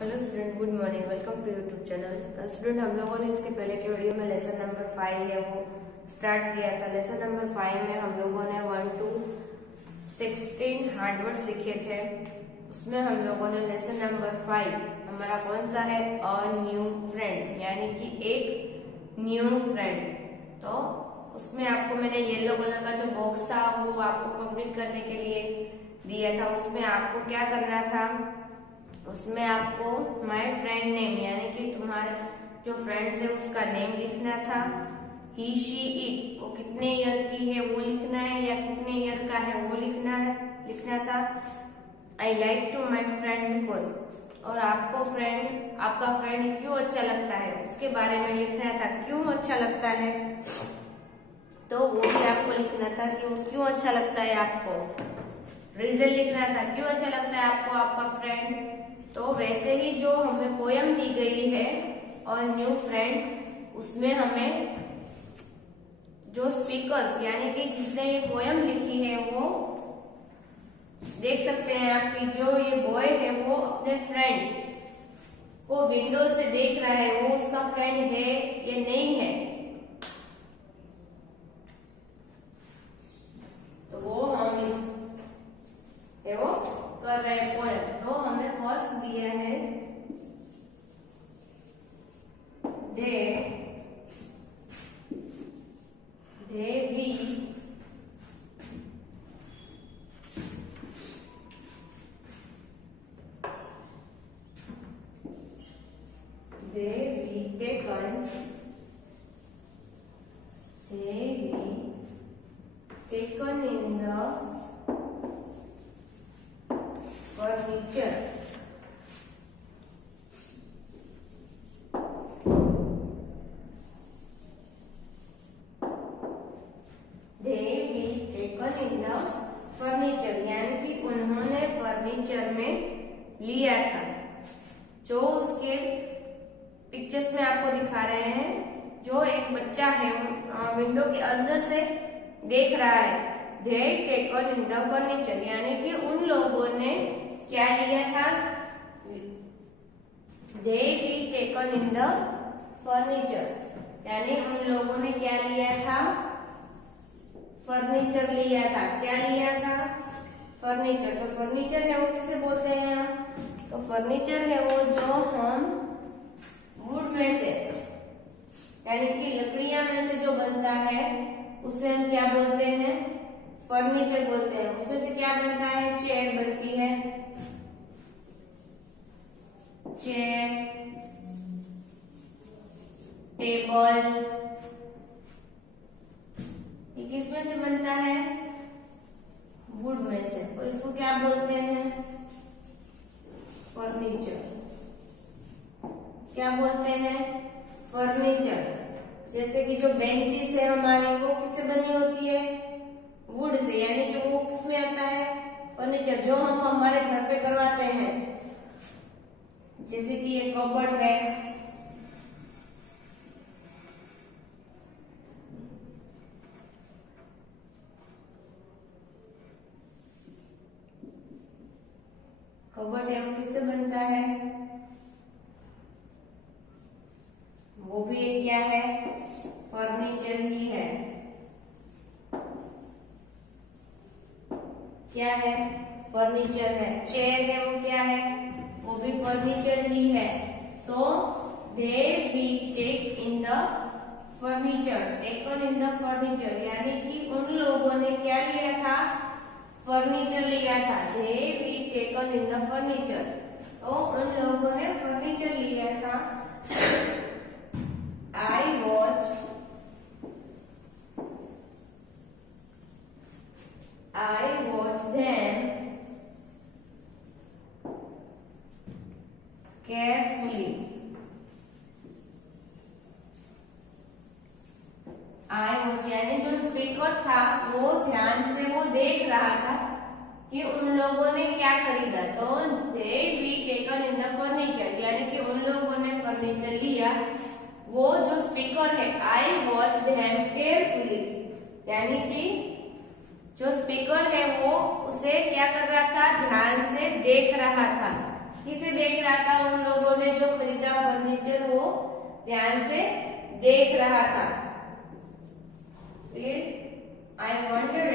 Hello student, good morning. Welcome to YouTube channel. Student, हम लोगों ने इसके पहले के वीडियो में लेसन नंबर 5 है वो स्टार्ट किया था। लेसन नंबर 5 में हम लोगों ने 1 to 16 हार्ड वर्ड्स लिखे थे। उसमें हम लोगों ने लेसन नंबर 5 हमारा कौन सा है, अ न्यू फ्रेंड, यानी कि एक न्यू फ्रेंड। तो उसमें आपको मैंने येलो कलर का जो बॉक्स था वो आपको कंप्लीट करने के लिए दिया था। उसमें आपको क्या करना था, उसमें आपको माय फ्रेंड नेम यानी कि तुम्हारे जो फ्रेंड्स है उसका नेम लिखना था। ही शी इट, वो कितने ईयर की है वो लिखना है या कितने ईयर का है वो लिखना था। I like to my friend because, और आपका फ्रेंड क्यों अच्छा लगता है उसके बारे में लिखना था। क्यों अच्छा लगता है तो वो भी आपको लिखना था कि वो क्यों अच्छा लगता है आपको, रीजन लिखना था क्यों अच्छा लगता है आपको आपका फ्रेंड। तो वैसे ही जो हमें पोयम दी गई है और न्यू फ्रेंड, उसमें हमें जो स्पीकर्स यानी कि जिसने ये पोयम लिखी है वो देख सकते हैं आपकी जो ये बॉय है वो अपने फ्रेंड को विंडो से देख रहा है, वो उसका फ्रेंड है या नहीं है। तो वो हम है वो कर रहे हैं पोयम। तो हमें फर्स्ट दिया है taken in the furniture. They be taken in the furniture, यानी कि उन्होंने फर्नीचर में लिया था। जो उसके पिक्चर्स में आपको दिखा रहे हैं, जो एक बच्चा है विंडो के अंदर से देख रहा है। They taken in the furniture, यानी कि उन लोगों ने क्या लिया था। They be taken in the furniture, यानी उन लोगों ने क्या लिया था, फर्नीचर लिया था। क्या लिया था, फर्नीचर। तो फर्नीचर है वो किसे बोलते हैं हम, तो फर्नीचर है वो जो हम वुड में से यानी कि लकड़ियां में से जो बनता है उसे हम क्या बोलते हैं, फर्नीचर बोलते हैं। उसमें से क्या बनता है, चेयर बनती है, चेयर, टेबल, ये किस में से बनता है, वुड में से। और इसको क्या बोलते हैं, फर्नीचर। क्या बोलते हैं, फर्नीचर। जैसे कि जो बेंचेस है हमारी वो किससे बनी होती है, वुड से, यानी कि वो किसमें आता है, फर्नीचर। जो हम हमारे घर पे करवाते हैं, जैसे कि ये कबर्ड है, कबर्ड है वो किससे बनता है, वो भी एक क्या है, फर्नीचर ही है। क्या है, फर्नीचर है। चेयर है वो क्या है, वो भी फर्नीचर ही है। तो they be take in the furniture, taken in the furniture, यानी कि उन लोगों ने क्या लिया था, फर्नीचर लिया था। they be taken in the furniture, तो उन लोगों ने फर्नीचर लिया था। I watch them carefully. I watch यानी जो स्पीकर था वो ध्यान से वो देख रहा था कि उन लोगों ने क्या खरीदा। तो they be taken in the furniture, यानी कि उन लोगों ने फर्नीचर लिया। वो जो स्पीकर है, I watch them carefully, यानी कि जो स्पीकर है वो उसे क्या कर रहा था, ध्यान से देख रहा था। किसे देख रहा था? उन लोगों ने जो खरीदा फर्नीचर वो ध्यान से देख रहा था। फिर I wondered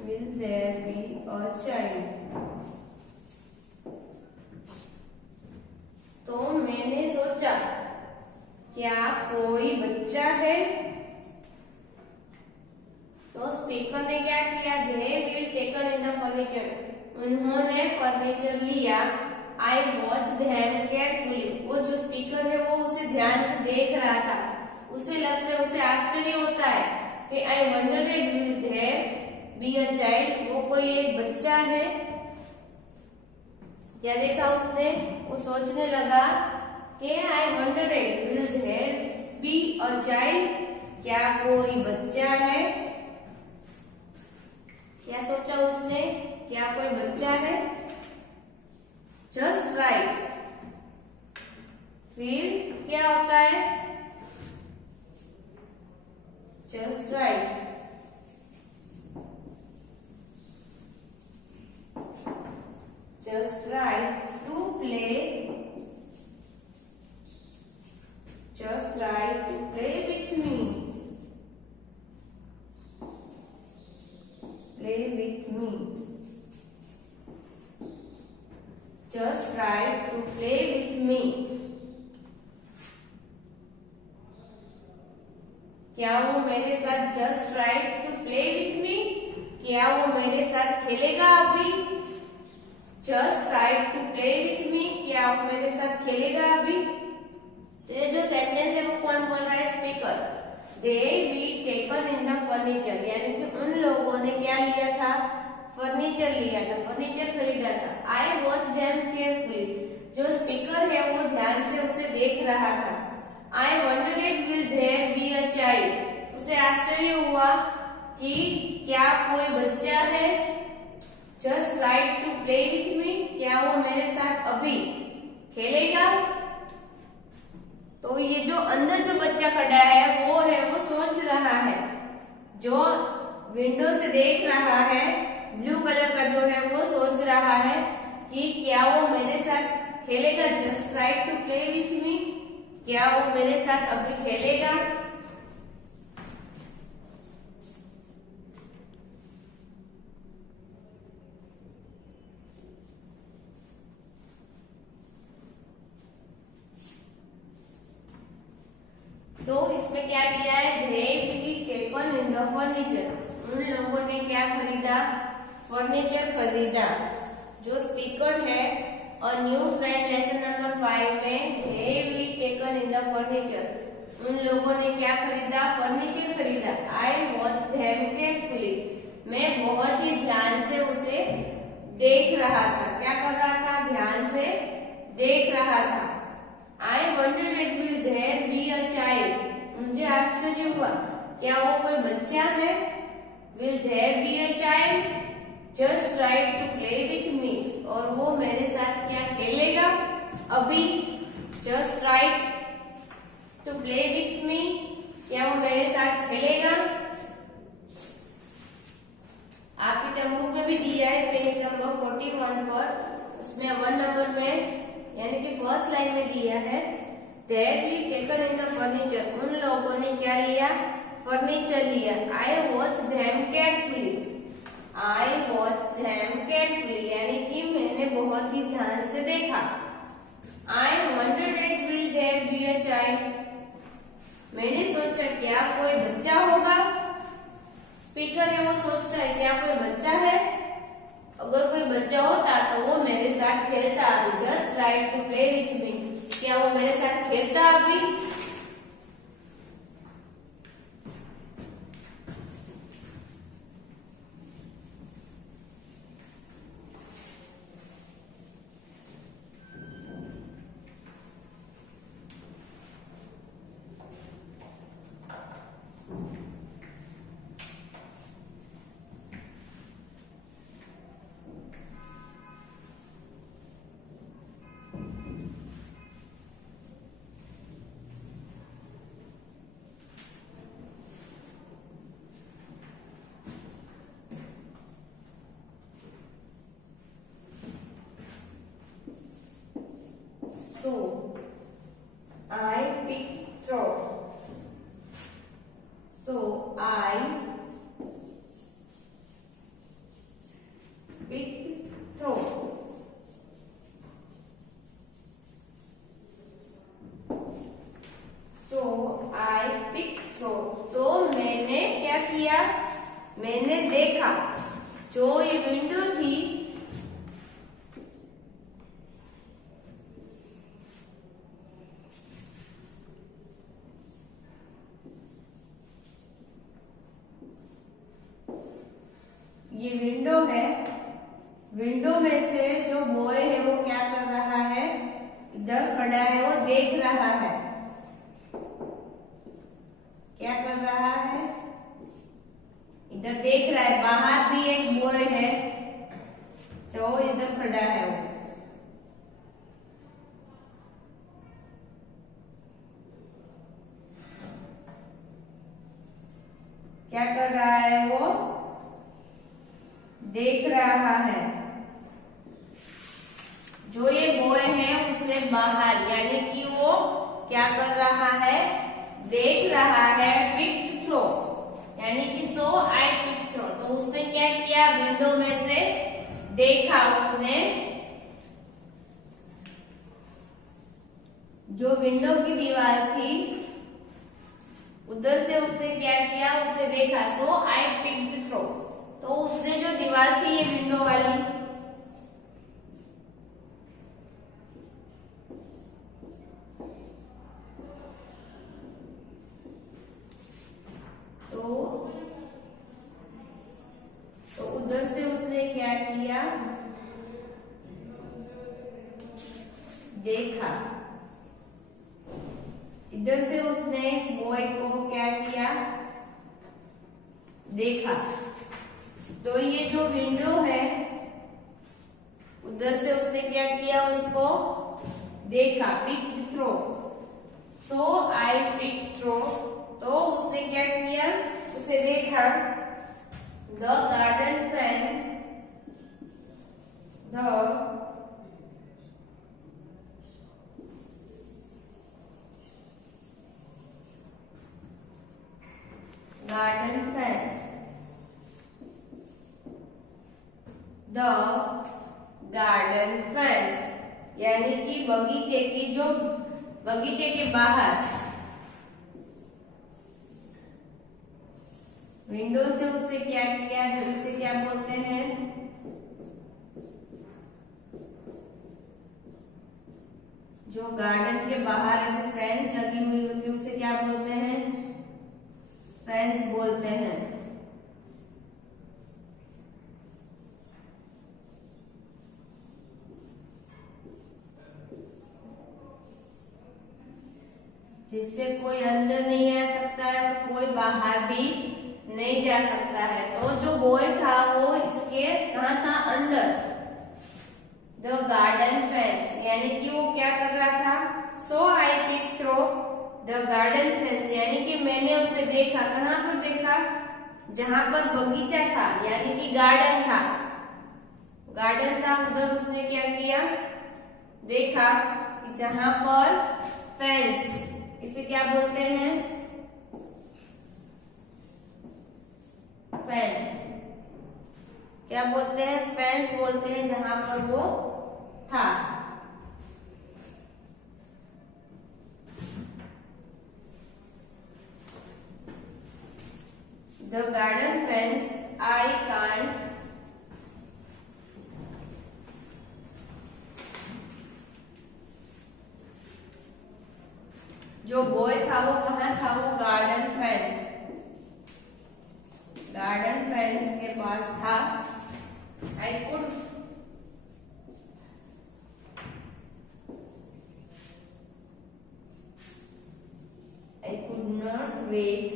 will there be a child? तो मैंने सोचा क्या कोई बच्चा है? तो स्पीकर ने क्या किया? They will taken in the furniture. उन्होंने फर्नीचर लिया। I watched them carefully. वो जो स्पीकर है वो उसे ध्यान से देख रहा था। उसे लगता है, उसे आश्चर्य होता है कि I wondered will there be a child. वो कोई एक बच्चा है। क्या देखा उसने? वो सोचने लगा कि I wondered will there be a child. क्या कोई बच्चा है? क्या सोचा उसने? क्या कोई बच्चा है? Just right. फिर क्या होता है? Just right. Just right to play. Just right to play with me. Play with me. Just right to play with me. क्या वो मेरे साथ just right to play with me? क्या वो मेरे साथ खेलेगा अभी? Just right to play with me. क्या वो मेरे साथ खेलेगा अभी? तो ये जो सेंटेंस है वो कौन बोल रहा है? Speaker. They be taken in the furniture. यानी कि उन लोगों ने क्या लिया था? फर्नीचर लिया था, फर्नीचर खरीदा था। I watched them carefully. जो स्पीकर है वो ध्यान से उसे देख रहा था। I wondered will there be a child. उसे आश्चर्य हुआ कि क्या कोई बच्चा है? Just right to play with me. क्या वो मेरे साथ अभी खेलेगा? तो ये जो अंदर जो बच्चा खड़ा है वो सोच रहा है। जो विंडो से देख रहा है, ब्लू कलर का जो है वो सोच रहा है कि क्या वो मेरे साथ खेलेगा? Just right to play with me. क्या वो मेरे साथ अभी खेलेगा? तो इसमें क्या दिया है? They be taken in the furniture. उन लोगों ने क्या खरीदा? फर्नीचर खरीदा। जो स्पीकर है और न्यू फ्रेंड लेसन नंबर 5 में they be taken in the furniture. उन लोगों ने क्या खरीदा? फर्नीचर खरीदा। I watched them carefully. मैं बहुत ही ध्यान से उसे देख रहा था। क्या कर रहा था? ध्यान से देख रहा था। I wondered will there be a child. मुझे आश्चर्य हुआ क्या वो कोई बच्चा है? Will there be a child? Just right to play with me. और वो मेरे साथ क्या खेलेगा अभी? Just right to play with me. क्या वो मेरे साथ खेलेगा? आपकी टर्म बुक में भी दिया है पेज नंबर 41 पर। उसमें 1 नंबर में यानी कि फर्स्ट लाइन में दिया है That we taken in the furniture. उन लोगों ने क्या लिया? फर्नीचर लिया। I watched them carefully. I watched them carefully. यानी कि मैंने बहुत ही ध्यान से देखा। I wondered will there be a child. मैंने सोचा क्या कोई बच्चा होगा? स्पीकर है वो सोचता है क्या कोई बच्चा है? अगर कोई बच्चा होता तो वो मेरे साथ खेलता अभी। Just right to play with me. क्या वो मेरे साथ खेलता अभी? picked through. So I picked through. So I picked through. तो मैंने क्या किया, मैंने देखा। जो ये विंडो थी ये विंडो है, विंडो में से जो बॉय है वो क्या कर रहा है, इधर खड़ा है, वो देख रहा है। क्या कर रहा है, इधर देख रहा है। बाहर भी एक बॉय है जो इधर खड़ा है। वो क्या कर रहा है, वो देख रहा है। जो ये बॉय है उससे बाहर, यानी कि वो क्या कर रहा है, देख रहा है। पिक थ्रो यानी कि सो आई पिक थ्रो। तो उसने क्या किया, विंडो में से देखा उसने। जो विंडो की दीवार थी उधर से उसने क्या किया, उसे देखा। सो आई पिक थ्रो। तो उसने जो दीवार थी ये विंडो वाली, तो उधर से उसने क्या किया, देखा। इधर से उसने इस बॉय को क्या किया, देखा। तो ये जो विंडो है उधर से उसने क्या किया, उसको देखा। Peek through. So I pick through. तो उसने क्या किया, उसे देखा। The garden fence, the garden fence, the garden fence यानी कि बगीचे की, जो बगीचे के बाहर विंडो से उसने क्या किया, जिसे क्या बोलते हैं, जो गार्डन के बाहर ऐसे फेंस लगी हुई होती है उसे क्या बोलते हैं, फेंस बोलते हैं। जिससे कोई अंदर नहीं आ सकता है और कोई बाहर भी नहीं जा सकता है। तो जो बॉय था वो इसके कहाँ था, अंदर। द गार्डन फेंस यानी कि वो क्या कर रहा था, so I pick through the garden fence यानी कि मैंने उसे देखा। कहाँ पर देखा, जहां पर बगीचा था यानी कि गार्डन था, गार्डन था उधर उसने क्या किया, देखा कि जहां पर फेंस, इसे क्या बोलते हैं, फेंस। क्या बोलते हैं, फेंस बोलते हैं जहां पर वो था। The garden fence I can't जो बॉय था वो कहाँ था, वो गार्डन फेंस, गार्डन फेंस के पास था। I could not wait,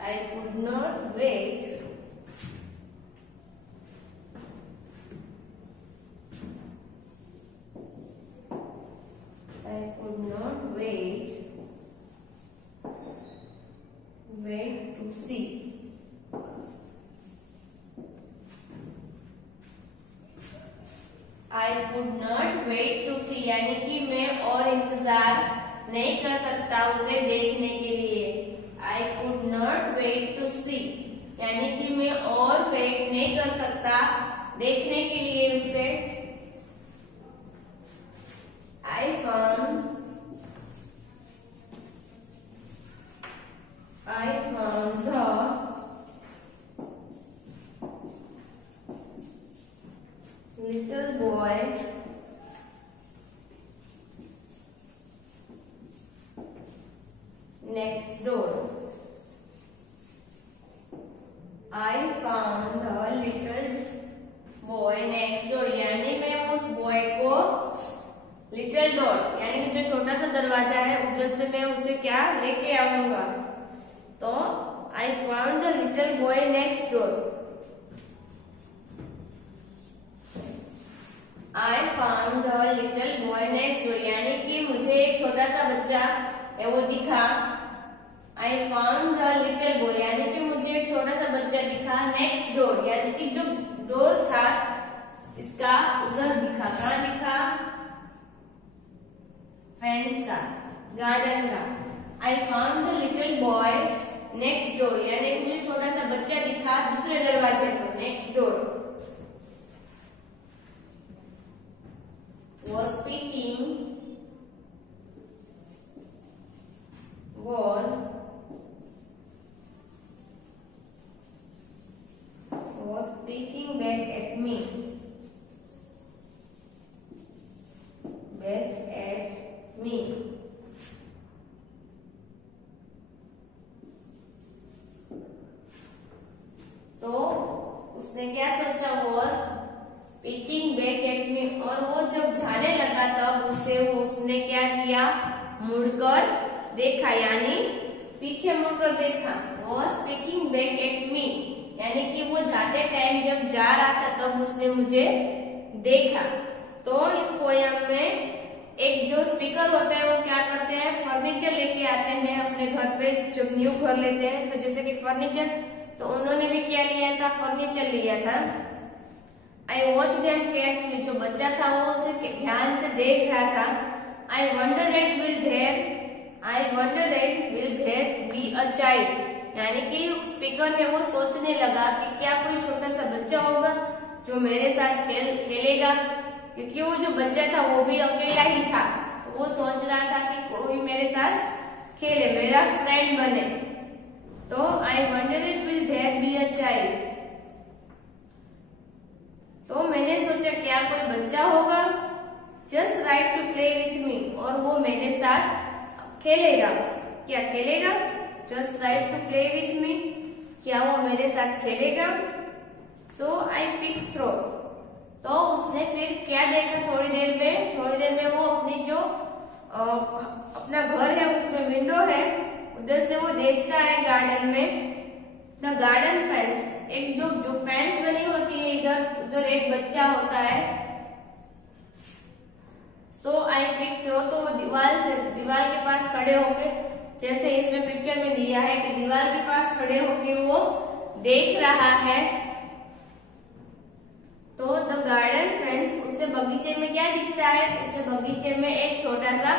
I could not wait to see. I could not wait to see यानी कि मैं और इंतजार नहीं कर सकता उसे देखने के लिए। I could not wait to see, यानी कि मैं और वेट नहीं कर सकता देखने के लिए उसे। I found the little boy next door. I found the little boy next door, यानी मैं उस बॉय को लिटिल डोर यानी कि जो छोटा सा दरवाजा है उधर से मैं उसे क्या लेके आऊंगा। तो I found the little boy next door. I found the little boy next door, यानी कि मुझे एक छोटा सा बच्चा है वो दिखा। I found the little boy, यानी कि मुझे एक छोटा सा बच्चा दिखा नेक्स्ट डोर, यानी कि जो डोर था इसका उधर दिखा। कहाँ दिखा? फेंस का, गार्डन का। I found the little boy next door, यानी कि मुझे छोटा सा बच्चा दिखा दूसरे दरवाजे पर, next door. Was speaking back at me. तो उसने क्या सोचा? Was speaking back at me, और वो जब जाने लगा तब उसने क्या किया? मुड़कर देखा, यानी पीछे मुड़कर देखा। Was speaking back at me, यानी कि वो जाते टाइम जब जा रहा था तब उसने मुझे देखा। तो इस पोयम में एक जो स्पीकर होता है वो क्या करते हैं? फर्नीचर लेके आते हैं अपने घर पे, जब न्यू घर लेते हैं। तो जैसे कि फर्नीचर, तो उन्होंने भी क्या लिया था? फर्नीचर लिया था। आई वॉच देम केयरफुली, जो बच्चा था वो उसे ध्यान से देख रहा था। I wonder at will there be a child, यानी कि स्पीकर है वो सोचने लगा कि क्या कोई छोटा सा बच्चा होगा जो मेरे साथ खेलेगा, क्योंकि वो जो बच्चा था वो भी अकेला ही था। तो वो सोच रहा था कि कोई मेरे साथ खेले, मेरा फ्रेंड बने। तो I wonder it will there be a child, तो मैंने सोचा क्या कोई बच्चा होगा just right to play with me, और वो मेरे साथ खेलेगा। क्या खेलेगा? Just right to play with me, क्या वो मेरे साथ खेलेगा? सो आई पिक थ्रो, तो उसने फिर क्या देखा? थोड़ी देर में वो अपनी जो अपना घर है उसमें विंडो है, उधर से वो देखता है गार्डन में द गार्डन फेंस, एक जो फेंस बनी होती है इधर उधर एक बच्चा होता है। सो आई पिक थ्रो, तो वो दीवार के पास खड़े होके, जैसे इसमें पिक्चर में दिया है कि दीवार के पास खड़े होके वो देख रहा है। तो द गार्डन फ्रेंड्स, उसे बगीचे में क्या दिखता है? उसे बगीचे में एक छोटा सा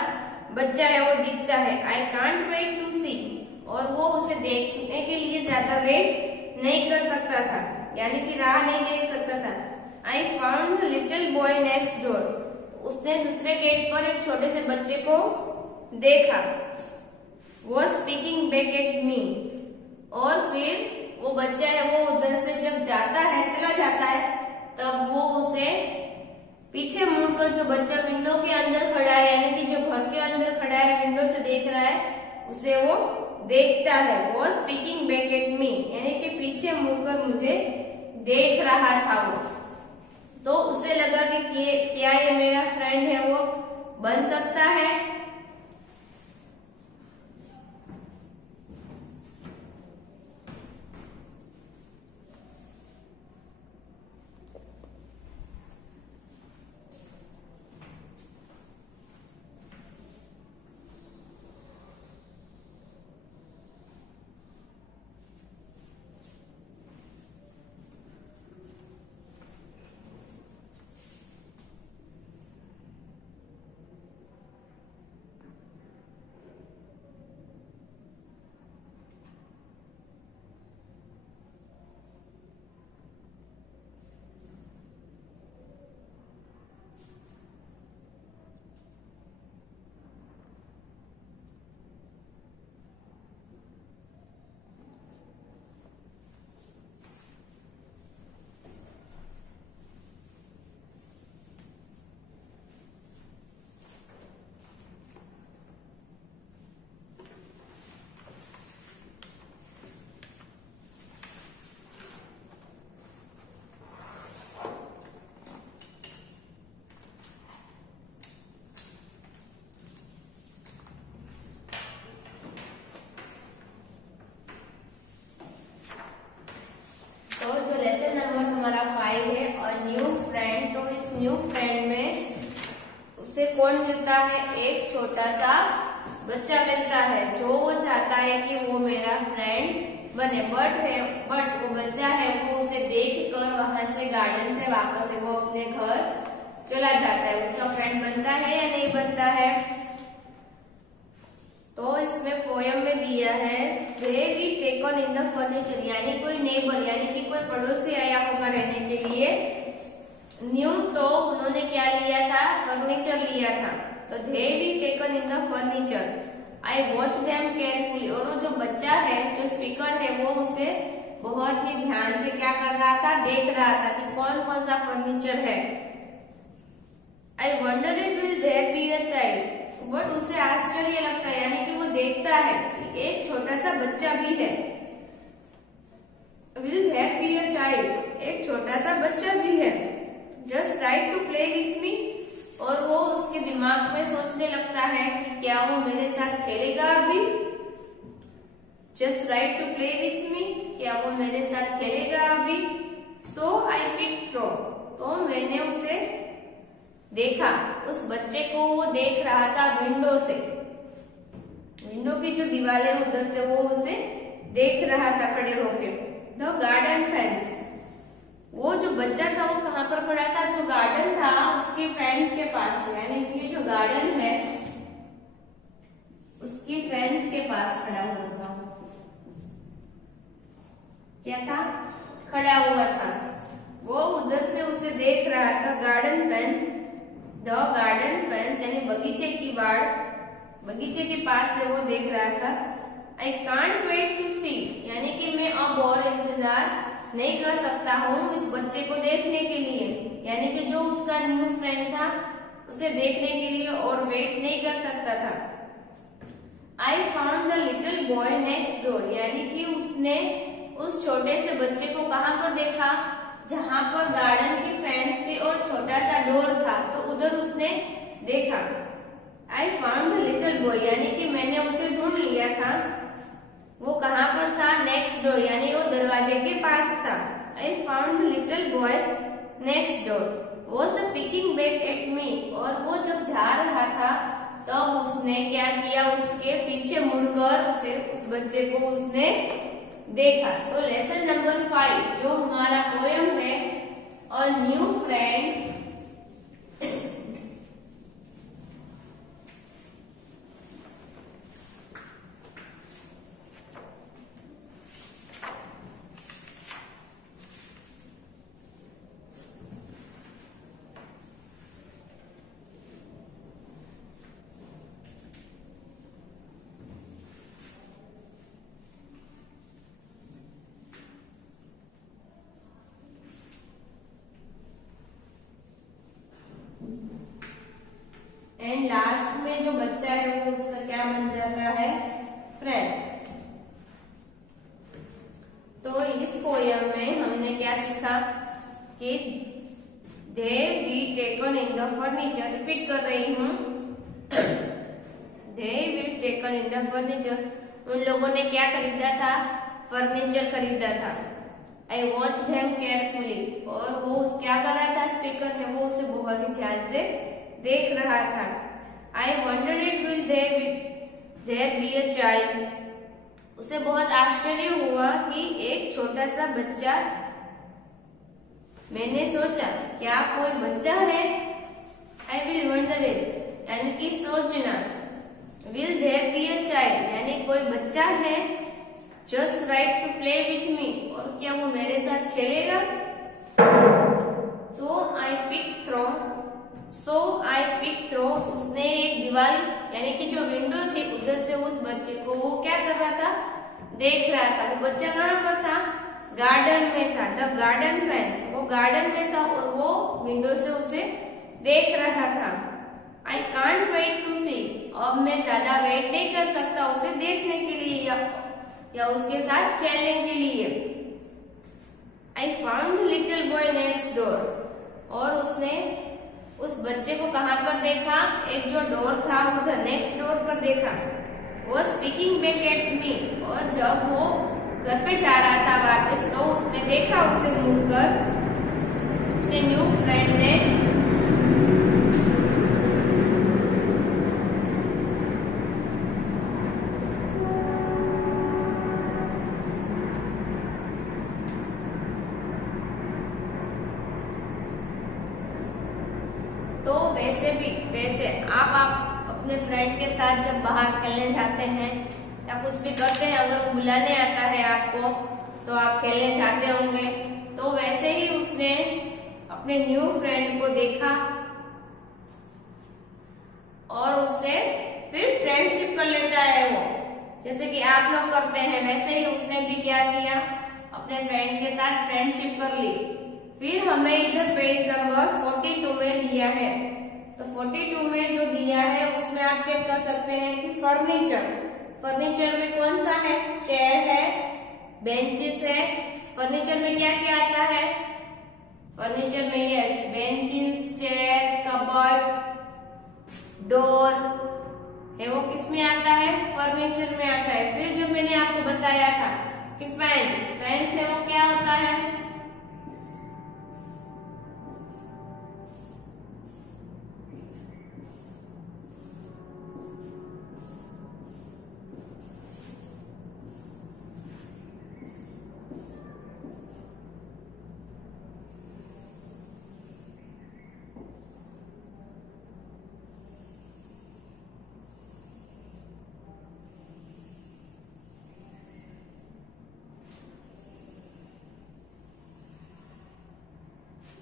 बच्चा है वो दिखता है। आई कांट वेट टू सी, और वो उसे देखने के लिए ज्यादा वेट नहीं कर सकता था, यानी कि राह नहीं देख सकता था। I found the little boy next door, उसने दूसरे गेट पर एक छोटे से बच्चे को देखा। वो स्पीकिंग बैक एट मी, और फिर वो बच्चा है वो उधर से जब चला जाता है तब वो उसे पीछे मुड़कर, जो बच्चा विंडो के अंदर खड़ा है, यानी कि जो घर के अंदर खड़ा है विंडो से देख रहा है, उसे वो देखता है। वो स्पीकिंग बैक एट मी, यानी कि पीछे मुड़कर मुझे देख रहा था वो। तो उसे लगा कि क्या ये मेरा फ्रेंड है वो बन सकता है। छोटा सा बच्चा मिलता है जो वो चाहता है कि वो मेरा फ्रेंड बने, बट वो बच्चा है वो उसे देख कर वहां से गार्डन से वापस वो अपने घर चला जाता है। उसका फ्रेंड बनता है या नहीं बनता है? तो इसमें पोयम में दिया है they've taken in the furniture, यानी कोई नेबर यानी कि कोई पड़ोसी आया होगा रहने के लिए। न्यू तो उन्होंने क्या लिया था? फर्नीचर लिया था। तो they've taken in the furniture, I watch them carefully. और वो जो बच्चा है, जो स्पीकर है, वो उसे बहुत ही ध्यान से क्या कर रहा था? देख रहा था कि कौन कौन सा फर्नीचर है। I wonder it will there be a child, but उसे आश्चर्य लगता है, यानी कि वो देखता है कि एक छोटा सा बच्चा भी है। Will there be a child, एक छोटा सा बच्चा भी है। Just try to play with me, और वो उसके दिमाग में सोचने लगता है कि क्या वो मेरे साथ खेलेगा अभी। Just right to play with me, क्या वो मेरे साथ खेलेगा अभी। सो आई पिक थ्रो, तो मैंने उसे देखा, उस बच्चे को वो देख रहा था विंडो से, विंडो की जो दीवार है उधर से वो उसे देख रहा था खड़े होके। द गार्डन फेंस, वो जो बच्चा था वो कहाँ पर खड़ा था? जो गार्डन था उसके फेंस के पास, यानी कि जो गार्डन है उसकी फेंस के पास खड़ा हुआ था। क्या था? खड़ा हुआ था। वो उधर से उसे देख रहा था। Garden fence, the garden fence यानी बगीचे की वाड़, बगीचे के पास से वो देख रहा था। आई कांट वेट टू सी, यानी कि मैं अब और इंतजार नहीं कर सकता हूँ इस बच्चे को देखने के लिए, यानी कि जो उसका न्यू फ्रेंड था उसे देखने के लिए और वेट नहीं कर सकता था। I found the little boy next door, यानी कि उसने उस छोटे से बच्चे को कहाँ पर देखा? जहाँ पर गार्डन की फेंस थी और छोटा सा डोर था, तो उधर उसने देखा। I found the little boy, यानी कि मैंने उसे ढूंढ लिया था। वो कहाँ पर था? नेक्स्ट डोर, यानी वो दरवाजे के पास था। I found the little boy next door was the picking back at me, और वो जब जा रहा था तब उसने क्या किया? उसके पीछे मुड़कर उस बच्चे को उसने देखा। तो लेसन नंबर 5 जो हमारा पोयम है, a new friend, and last में जो बच्चा है वो उसका क्या बन जाता है? फ्रेंड। तो इस पोयम में हमने क्या सीखा कि they've taken in the furniture, repeat कर रही हूँ, they've taken in the furniture, उन लोगों ने क्या खरीदा था? फर्नीचर खरीदा था। आई वॉच देम केयरफुली, और वो क्या कर रहा था? स्पीकर है वो उसे बहुत ही ध्यान से देख रहा था। I wonder it will there be a child, उसे बहुत आश्चर्य हुआ कि एक छोटा सा बच्चा, मैंने सोचा क्या कोई बच्चा है? आई विल वंडर इट, यानी कि सोचना। Will there be a child, यानी कोई बच्चा है। Just right to play with me, और क्या वो मेरे साथ खेलेगा? सो आई पिक थ्रो, उसने एक दीवार यानी कि जो विंडो थी उधर से उस बच्चे को वो क्या कर रहा था? देख रहा था। वो बच्चा कहाँ पर था? गार्डन में था। द गार्डन फेंस, वो गार्डन में था और वो विंडो से उसे देख रहा था। आई कांट वेट टू सी, अब मैं ज्यादा वेट नहीं कर सकता उसे देखने के लिए या उसके साथ खेलने के लिए। I found little boy next door, और उसने उस बच्चे को कहाँ पर देखा? एक जो डोर था उधर नेक्स्ट डोर पर देखा। वो स्पीकिंग बैक एट मी, और जब वो घर पे जा रहा था वापस तो उसने देखा उसे मुड़कर, उसके न्यू फ्रेंड ने अपने फ्रेंड के साथ जब बाहर खेलने जाते हैं या कुछ भी करते हैं, अगर वो बुलाने आता है आपको तो आप खेलने जाते होंगे, तो वैसे ही उसने अपने न्यू फ्रेंड को देखा और उससे फिर फ्रेंडशिप कर लेता है वो, जैसे कि आप लोग करते हैं वैसे ही उसने भी क्या किया, अपने फ्रेंड के साथ फ्रेंडशिप कर ली। फिर हमें इधर पेज नंबर 42 में दिया है, तो 42 में जो दिया है उसमें आप चेक कर सकते हैं कि फर्नीचर में कौन सा है, चेयर है, बेंचेस है। फर्नीचर में क्या क्या आता है, फर्नीचर में yes benches, chair, cupboard, door है, वो किस में आता है, फर्नीचर में आता है। फिर जो मैंने आपको बताया था कि फैंस है, वो क्या होता है,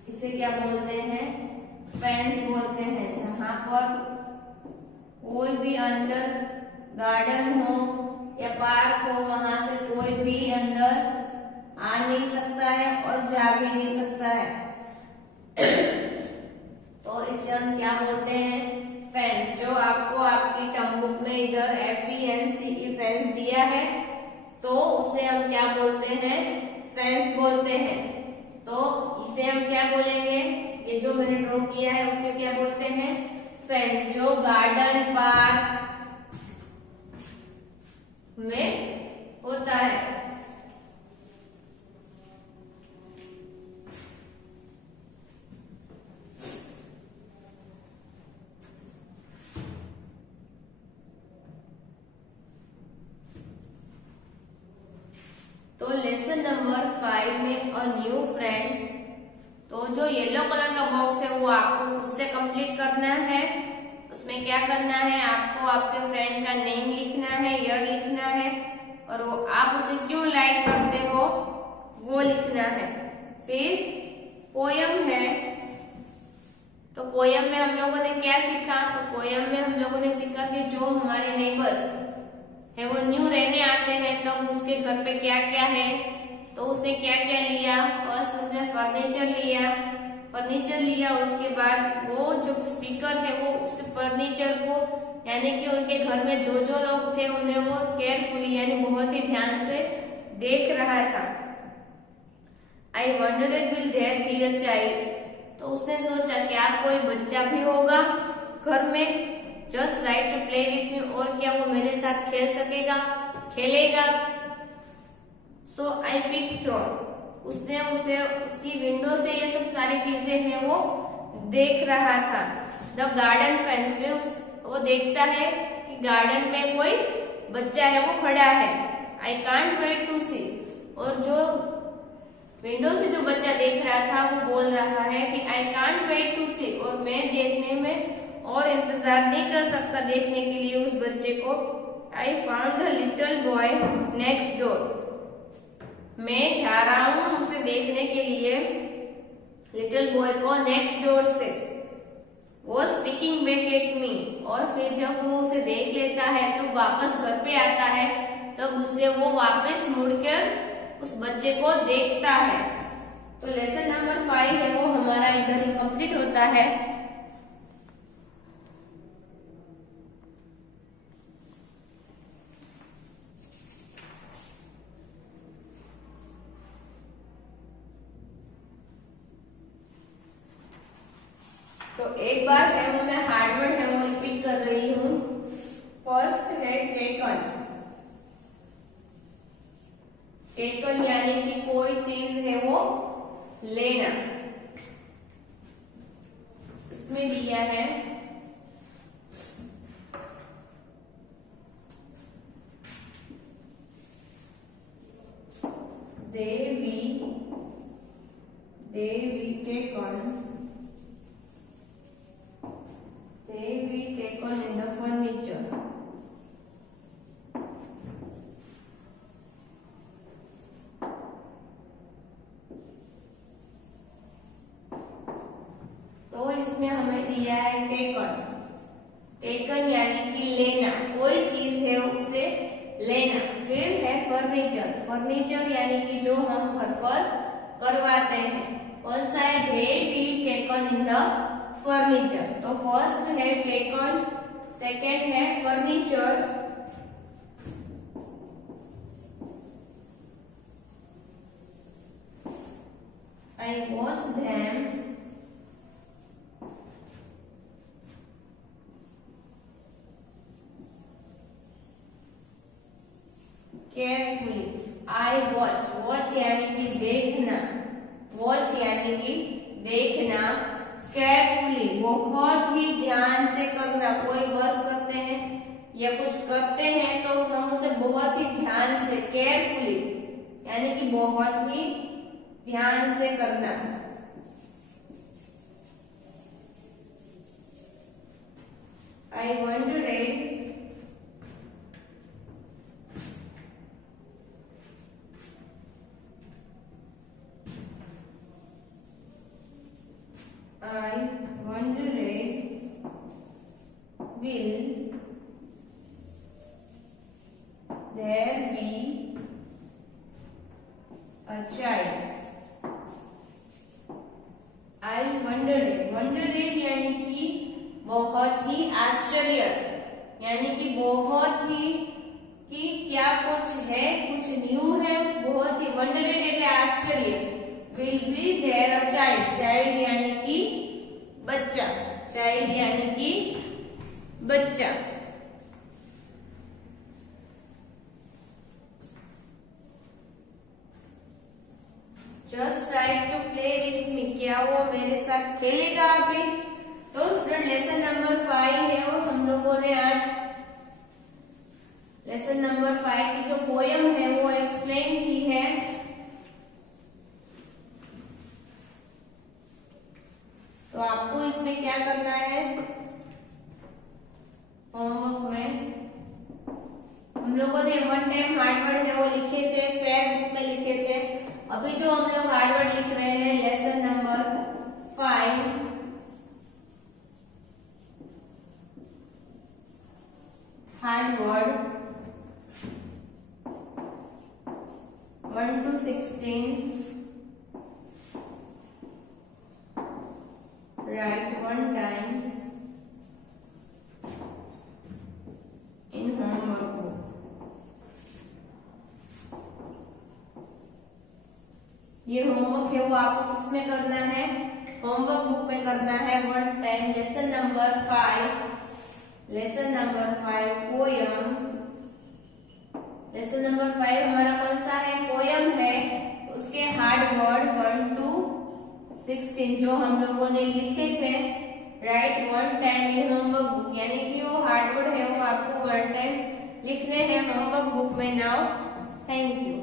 इसे क्या बोलते हैं, फेंस बोलते हैं। जहां पर कोई भी अंदर गार्डन हो या पार्क हो, वहां से कोई भी अंदर आ नहीं सकता है और जा भी नहीं सकता है, तो इसे हम क्या बोलते हैं, फेंस। जो आपको आपकी टर्म बुक में इधर FENCE फेंस दिया है, तो उसे हम क्या बोलते हैं, फेंस बोलते हैं। तो इसे हम क्या बोलेंगे, ये जो मैंने ड्रॉ किया है उसे क्या बोलते हैं, फेंस। जो गार्डन पार्क में होता है। तो लेसन नंबर 5 में अ न्यू फ्रेंड, तो जो येलो कलर का बॉक्स है वो आपको खुद से कंप्लीट करना है। उसमें क्या करना है, आपको आपके फ्रेंड का नेम लिखना है, ईयर लिखना है, और वो आप उसे क्यों लाइक करते हो वो लिखना है। फिर पोयम है, तो पोयम में हम लोगों ने क्या सीखा, तो पोयम में हम लोगों ने सीखा कि जो हमारे नेबर्स है वो न्यू रहने आते हैं, तब उसके घर पे क्या क्या है, तो उसने क्या क्या लिया। फर्स्ट उसने फर्नीचर लिया, उसके बाद वो जो स्पीकर है वो उस फर्नीचर को, यानी कि उनके घर में जो जो लोग थे उन्हें वो केयरफुली यानी बहुत ही ध्यान से देख रहा था। I wondered will there be a child, तो उसने सोचा क्या कोई बच्चा भी होगा घर में, just right to play with me, और क्या वो मेरे साथ खेलेगा। सो आई पिक थ्रोन, उसने उसे उसकी विंडो से ये सब सारी चीजें हैं वो देख रहा था। द गार्डन फेंस, फिर वो देखता है कि गार्डन में कोई बच्चा है वो खड़ा है। आई कांट वेट टू सी, और जो विंडो से जो बच्चा देख रहा था वो बोल रहा है कि आई कांट वेट टू सी, और मैं देखने में और इंतजार नहीं कर सकता देखने के लिए उस बच्चे को। I found the little boy next door, मैं जा रहा हूं उसे देखने के लिए, लिटिल बॉय को नेक्स्ट डोर से। वो स्पीकिंग बैक एट मी, और फिर जब वो उसे देख लेता है तो वापस घर पे आता है, तब उसे वो वापस मुड़कर उस बच्चे को देखता है। तो लेसन नंबर 5 है वो हमारा इधर ही कंप्लीट होता है। तो एक बार है वो मैं हार्डवर्ड है वो रिपीट कर रही हूँ। फर्स्ट है टेकन यानी कि कोई चीज है वो लेना। इसमें दिया है they we taken in the furniture. में हमें दिया है टेकन। टेकन यानी कि लेना, कोई चीज है उसे लेना। फिर है फर्नीचर। फर्नीचर यानी कि जो हम घर पर करवाते हैं। कौन सा है? दे be taken in the furniture. तो फर्स्ट है टेकन, सेकेंड है furniture, I watch them carefully. I watch, watch यानी कि देखना, watch यानी कि देखना, carefully बहुत ही ध्यान से करना। कोई वर्क करते हैं या कुछ करते हैं तो हम उसे बहुत ही ध्यान से, केयरफुली यानी कि बहुत ही ध्यान से करना। I wondered will there be a child? I wondered यानी कि बहुत ही आश्चर्य, यानी कि बहुत ही कि क्या कुछ है, कुछ न्यू है, बहुत ही। वंडरेड यानी आश्चर्य। Will be there a child, child यानी कि बच्चा, चाइल्ड यानी कि बच्चा। Just right to play with me, क्या वो मेरे साथ खेलेगा अभी? तो स्टूडेंट लेसन नंबर 5 है और हम लोगों ने आज लेसन नंबर 5 की जो पोयम है वो एक्सप्लेन की है। तो आपको इसमें क्या करना है? होमवर्क में हम लोगों ने 1 टाइम हार्डवर्ड है वो लिखे थे, फेयर बुक में लिखे थे। अभी जो हम लोग हार्डवर्ड लिख रहे हैं lesson number 5, Harvard 1 to 16, write 1 time in homework book। ये होमवर्क है वो आपको किसमें करना है? होमवर्क बुक में करना है। 1 time lesson number 5, lesson number 5 poem. Lesson number 5 हमारा कौन सा है? पोयम है। उसके हार्डवर्ड 1 to 16 जो हम लोगों ने लिखे थे, right 1 time in homework book, यानी कि वो हार्डवर्ड है वो आपको 1 टाइम लिखने हैं होमवर्क बुक में। Now thank you.